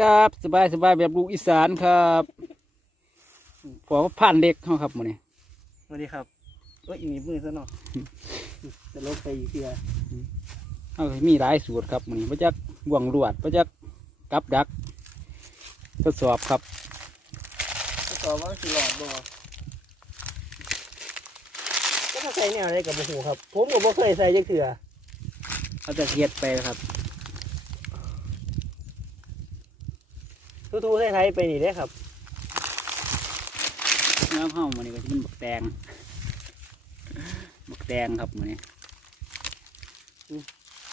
ครับสบายสบายแบบลูกอีสานครับพอผ่านเด็กเขาครับมื้อนี้สวัสดีครับเอ้ยอีกนิดมือซะหน่อยจะลบไปอีกเทียเขาก็มีหลายสูตรครับมื้อนี้บ่จักบ่วงลวดบ่จักกับดักทดสอบครับทดสอบว่าสิหลอดบ่ก็ถ้าใส่แนวอะไรกับโอ้โหครับ ผมก็บ่เคยใส่จักเถื่อเขาจะเฮ็ดไปครับ ทูๆไทยๆไปนี่ได้ครับน้ำเฮามื้อนี้ก็สิเป็นบักแตงบักแตงครับมื้อนี้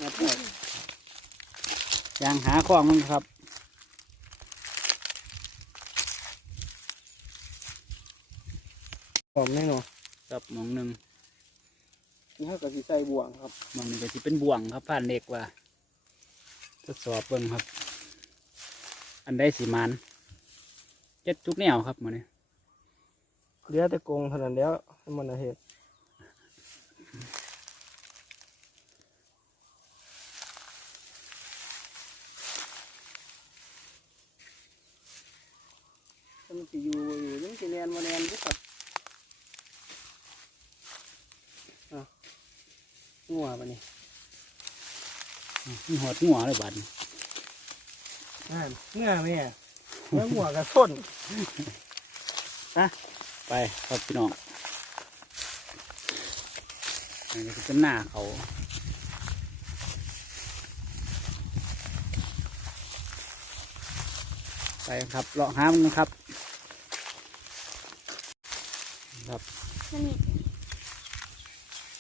นะพ่อยางหาของมันครับหอมแน่นอนครับหมองหนึงนี่เขาก็สิใส่บ่วงครับหมองนี้ก็สิเป็นบ่วงครับผ่านเด็กว่าทดสอบเบิ่งครับ อันใดสิมันเจ็ดทุกแนวครับมื้อนี้เหลือแต่กรงเท่านั้นแล้วให้มันเอาเห็ดถ้ามันจะอยู่บ่อยู่หรือมันจะแลนมาแลนด้วยครับอะงัวปะนี่มีหอดหัวเลยบัดนี้ อ่าเงื่อแม่แล้วงัวกระส้นไปครับพี่น้องอันนี้คือหน้าเขาไปครับเลาะหามันนะครับ ครับ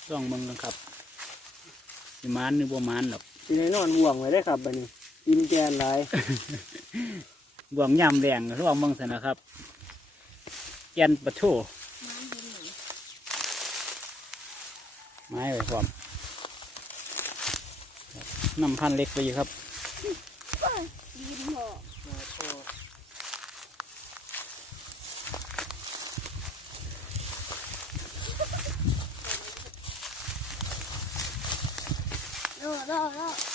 ต้องมึงกันครับสิมานหรือบ่มานหรอกทีนี้นอนบ่วงไว้ได้ครับบัดนี้ กินแกนหลายบ่วงยำแรงก็ร่วงเบิ่งซะนะครับ แกนปะโถไม้ไว้พร้อมครับนำพันเล็กไปอยู่ครับโน่โน่โน่อื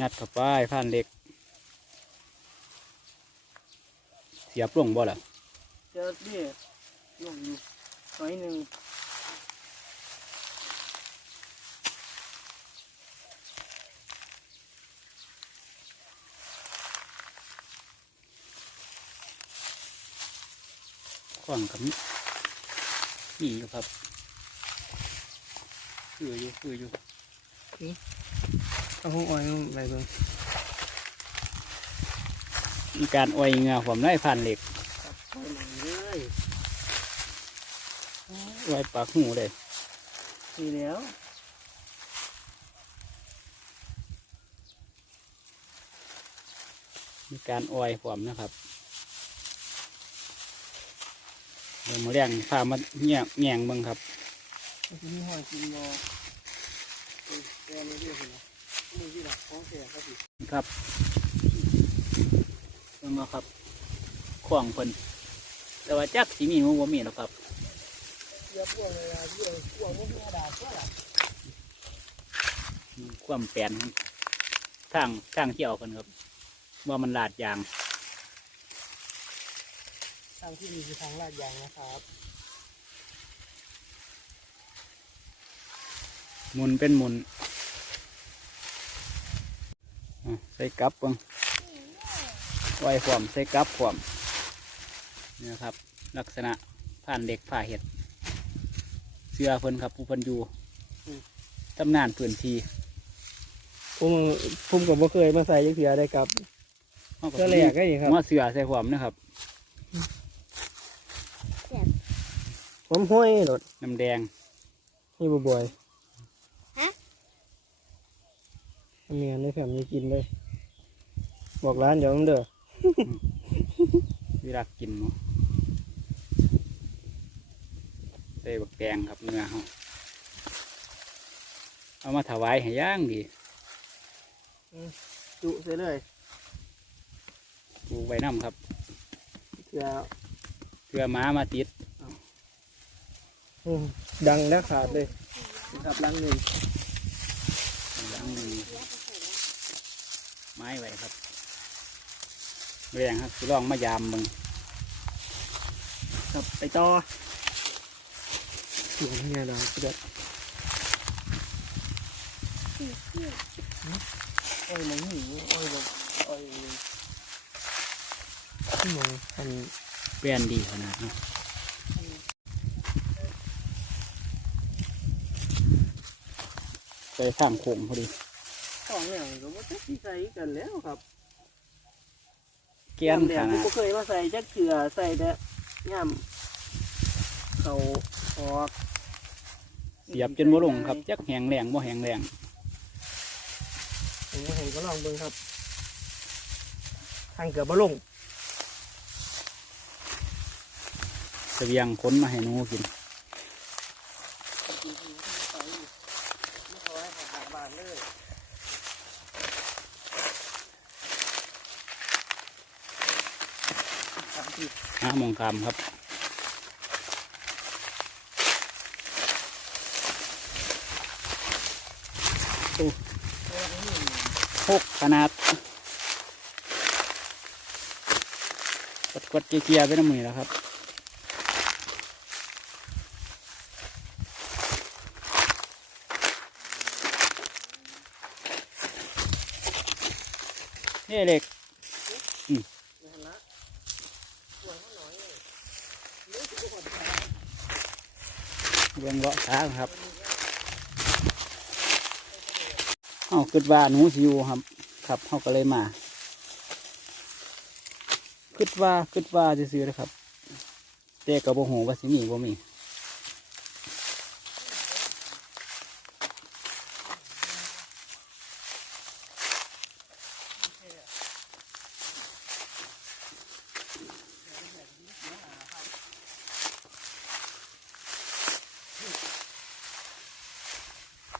ยัดเข้าไปพันเล็ก เสียบลงบ่ล่ะเจอนี่ลงอยู่น้อยหนึ่งขวางกับมีมีอยู่ครับคืออยู่คืออยู่ เอาห้องอ้อยลงไปเบิ่งมีการอวยเหงาผมได้พันเหล็กครับอ้อยลงเลยอวยปากหูเลยนี่แล้วมีการอวยผมนะครับเดี๋ยวมาเรียงพามาแง่แง่งเบิ่งครับมันจะมีหอยกินบอ ครับนั่งมาครับขวางเพิ่นแต่ว่าจักสีมีหนูบ่มีหรอกครับเรียบพวกเวลาที่เอาพวกมันธรรมดาก็ล่ะความแปลนทางทางเที่ยวกันครับ ว่ามันลาดยางทางที่ดีคือทางลาดยางนะครับ หมุนเป็นหมุนอะใส่กลับเบิ่งไว้ความใส่กลับความนี่นะครับ ลักษณะผ่านเด็กผ่าเห็ด เสื้อเพิ่นครับ ผู้เพิ่นอยู่ตำนานพื้นที่ผมผมก็บ่เคยมาใส่ยักเสียได้ครับอาก็เสื้อแหลกได้นี่ครับมาเสื้อใส่ความนะครับผมห้อยรถน้ำแดงนี่บ่บ่อย เมียนี่แผมยังกินเลย บอกร้านเดี๋ยวมันเด้อเวลากินเนาะใส่บักแดงครับเนื้อเขาเอามาถวายให้ย่างดีจุเสียเลยปลูกไว้น้ำครับเพื่อเพื่อหม้ามาติดอืมดังและขาดเลยนะครับลังหนึ่ง ดังไม้ไว้ครับแรงครับสิลองมายามมึงครับไปต่อเสียงเนี่ยดังกระดดสี่สี่อ้อยมันหิวอ้อยแบบอ้อยเลยที่มองอันเปลี่ยนดีขนาดนั้นไปทางโค้งพอดีข องเนี่ยก็ว่าจะใส่กันแล้วครับแกนเดี๋ขยวนาดก็เคยมาใส่จักเกลือใส่แต่ย่ำเขาออกเสียบจนบ่ลงครับจักแหงแรงบ่แหงแรงผมก็เห็นก็ลองเบิ่งครับทางเกือบบ่ลงเสบียงขนมาให้หนูกิน หาหมอง คำครับหกขนาดกดกดเกียร์ไปน้ำมือแล้วครับนี่เด็กะ ช้างครับเอาคิดว่าหนูสิอยู่ครับ ครับเขาก็เลยมาคิดว่าคิดว่าจะซื้อนะครับแต่กับโบหงว่าสิมีบ่มี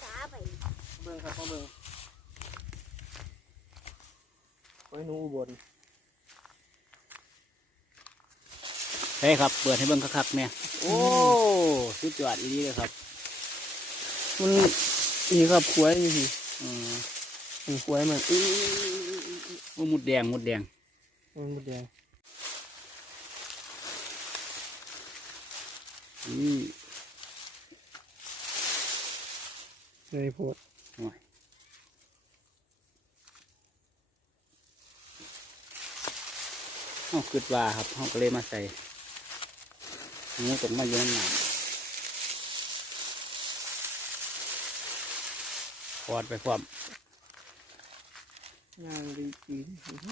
สาไป เบิ่งครับพ่อเบิ่งไว้หนูอุบล ใช่ ครับ เปิดให้เบิ่งคักๆเนี่ยโอ้สุดยอดอีดีเลยครับ มันนี่ครับขวยนี่สิอืมมันขวยมันอื้อโอ้มุดแดงมุดแดงมันหมดแดงอือเลยโพดเขาคิดว่าครับเขาก็เลยมาใส่ หนูตกมาเยอะหนาพอดไปความย่างดีจีนโอ้โห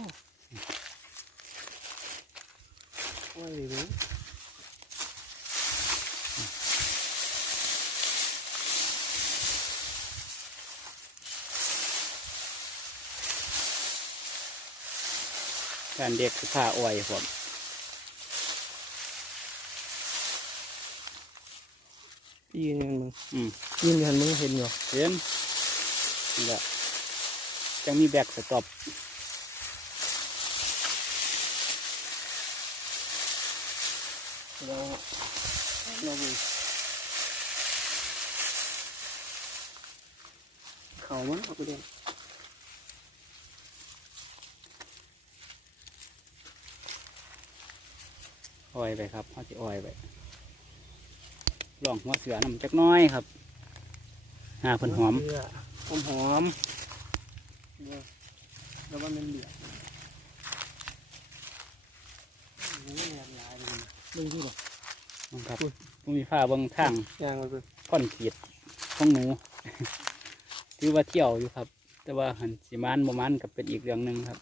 โอ้ยเด้อการเด็กคือผ้าอ้อยผม ยืนยังมึงอืมยืนยันมึงเห็นอยู่เห็นนี่แหละจังมีแบกสต็อปเราเราดูเขามันเอาไปเด่นอ้อยไปครับเขาจะอ้อยไป ลองหัวเสือน้ำจักหน้อยครับหาเพิ่นหอมหอมหอมเนี่ยแล้วว่ามันเหลือโอ้ยแรงหลายเลยมึงที่หรอครับอุ้ยผมมีผ้าเบางทางยางมันเป็นค่อนขีดของหนูถือว่าเที่ยวอยู่ครับ แต่ว่าหันสิมานบ่มันกับเป็นอีกเรื่องหนึ่งครับ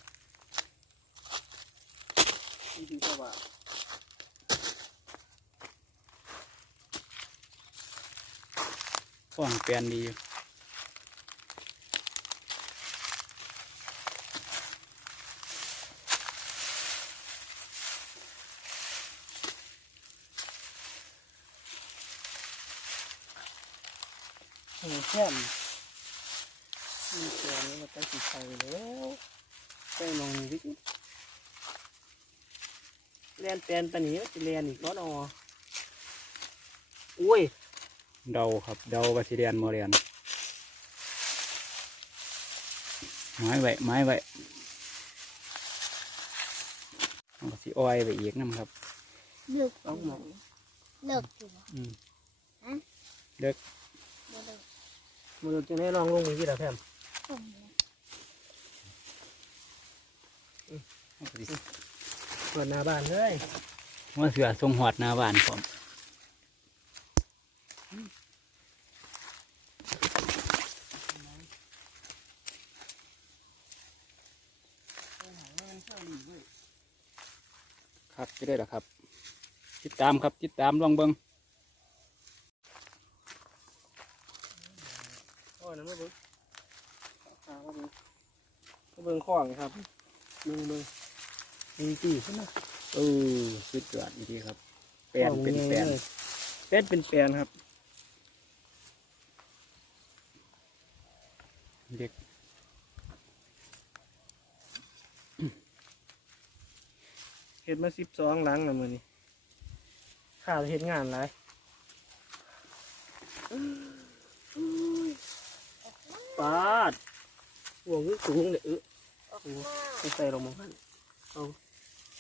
ที่ที่เขาว่าฟ้องเปลนดีอยู่เออแค่มมีแกนนี่มันก็สิไปแล้วไปมองนี่ดิเรียนแปลนปานนี้สิเรียนอีกบ่เนออุ้ย เดาครับ เดาว่าสิเรียนโมเรียนไม้ไว้ไม้ไว้เอาก็สิอ้อยไปอีกน้ำครับ เลิกต้องหมองเลิกอยู่บ่อืมฮะเลิก บ่เลิกมือจะได้ลองลงมือที่ละแพมผมเนี่ยเอาก็สิเปิดหน้าบ้านเลย ว่าเสือทรงหอดหน้าบ้านผม ครับจะได้หรอครับ ติดตามครับติดตามลองเบิงโอ้ยนั่นมาเบิ้งขามาเบิ้งมาเบิ้งข้องครับเบิ้งเบิ้งมีตีใช่ไหมเออสุดยอดจริงๆครับแปลนเป็นแปลนเป็นเป็นแปลนครับ เด็ก เฮ็ดมาสิบสองหลังนะมือนี้ข้าวเฮ็ดงานหลายปาดห่วงคือสูงเนี่ยเออออกโอ้มาไม่ใส่ลงมาพันเอา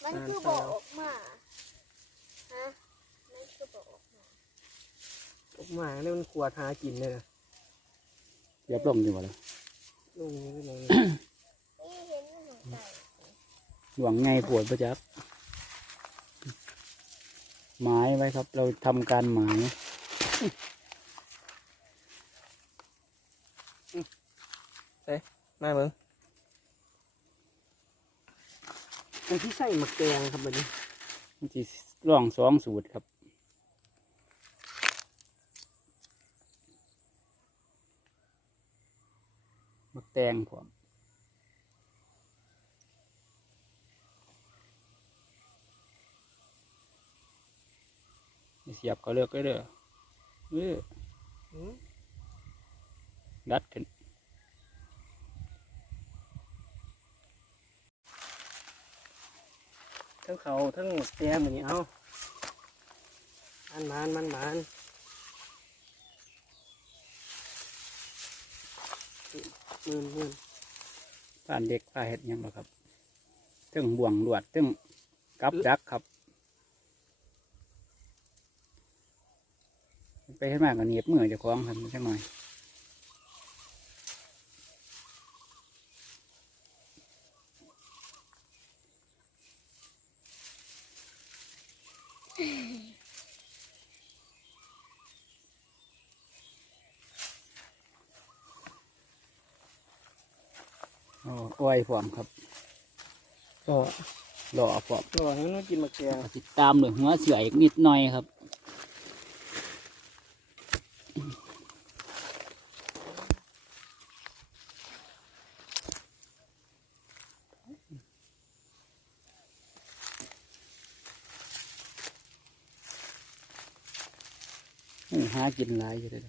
มันคือบ่ออกมา ฮะ มันคือบ่ออกมาออกมาเนี่ยมันขวดหากินเลยนะเรียบลงอยู่บ่เลยลงนี้ลงนี้นี่เห็นมันของไก่หลวงไงปวดประจับ หมายไว้ครับ เราทำการหมายมาเบิ้งอันที่ใส่หมักแกงครับบัดนี้มันจะร่องสองสูตรครับมักแตงผม เสียบก็เลือกก็เด้อเอออืมดัดขึ้นทั้งเขาทั้งหมดแกงแบบนี้เอามันมันมันมันมืนมืนผ่านเด็กผ่าเห็ดหยังบ่ครับตึงบ่วงลวดตึงกับดักครับ ไปเห็นมากกับเหนียบมือเจะคล้าของครับจังหน่อยโอ้อ้อยพร้อมครับ ก็หล่อพร้อมรอให้มันกินหมักแกงติดตามด้วยหัวเสืออีกนิดหน่อยครับ หากินหลายอยู่เลย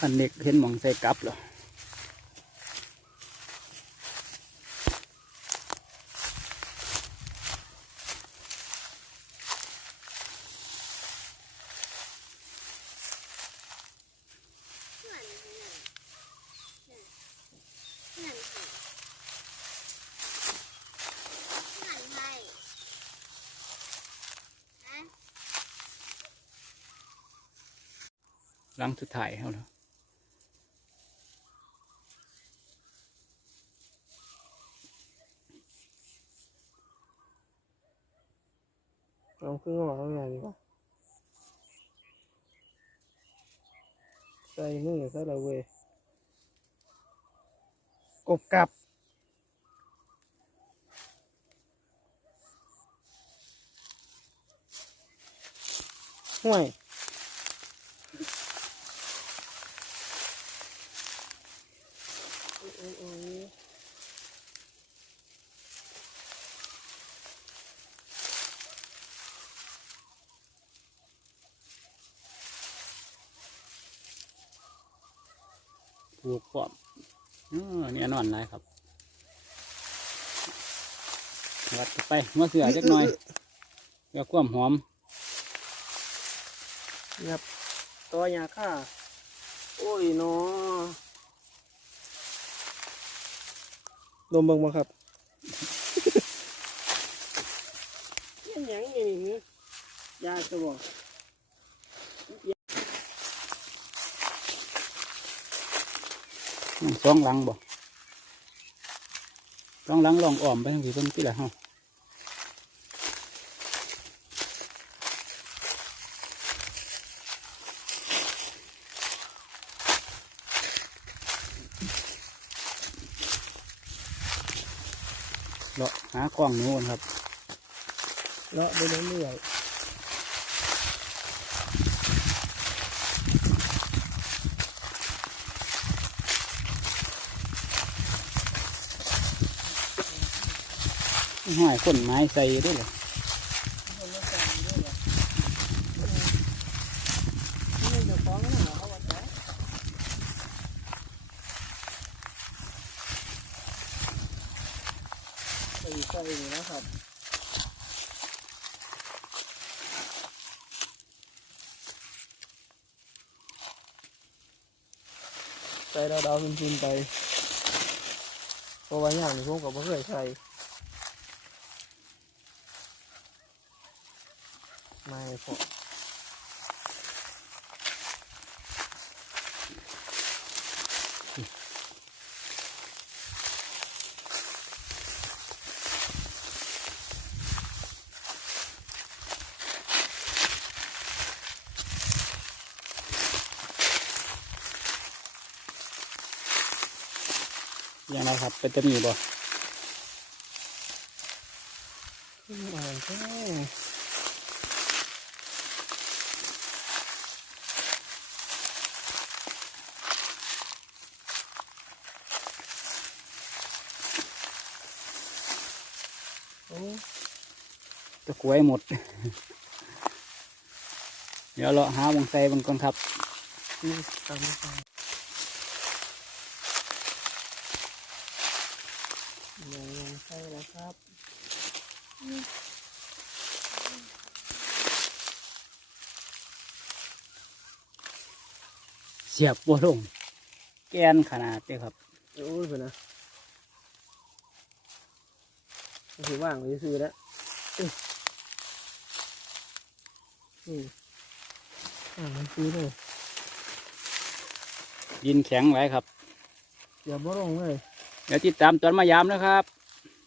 อันเด็กเห็นมองใส่กลับเหรอ นั่นนั่นนั่นนั่นนั่นไงฮะ หลังสุดท้ายเขาแล้วเอาขึ้นงอกเอาไงดีกว่าใส่มือซะและเว้ยกบกับห่วยโอ้ยโอ้ยโอ้ย ผูกพร้อมเอ อเนี่ยนอนหลายครับวัดเข้าไปมะเสือจักหน่อยเพื่อความหอมนี่ครับตัวยาค่าโอ้ยเนาะดมเบิ่งบ่ครับยังหยังนี่นี่ยาจะบอกอืมสองหลังบ่ ลองล้างลองอ่อมไปทางที่เพิ่นที่ละเฮาเลาะหากล้องนู้นครับ เลาะไปเรื่อย ห้อยคนไม้ใส่ด้วยเหรอๆนี่เดี๋ยวฟ้องหาว่าจะใส่ใส่เลยนะครับใส่ดาวๆฟินๆไปเพราะว่าอย่างนี้ผมก็บ่เคยใส่ไม่ พออย่างไรครับเป็นจะมีบ่อ่านใช่อ้ จะกล้วยหมด เดี๋ยวเราหาวงใส่เบางก่อนครับยตามตามยังยังใช่แล้วครับเสียบบัวลง แกนขนาดเด้อครับโอ้ยเพื่อนนะถือว่างไว้ซื้อแล้ว อื้อนี่อ่ามันซื้อเลยยินแข็งไว้ครับอย่าบ่ลงเลย เดี๋ยวติดตามตอนมายามนะครับ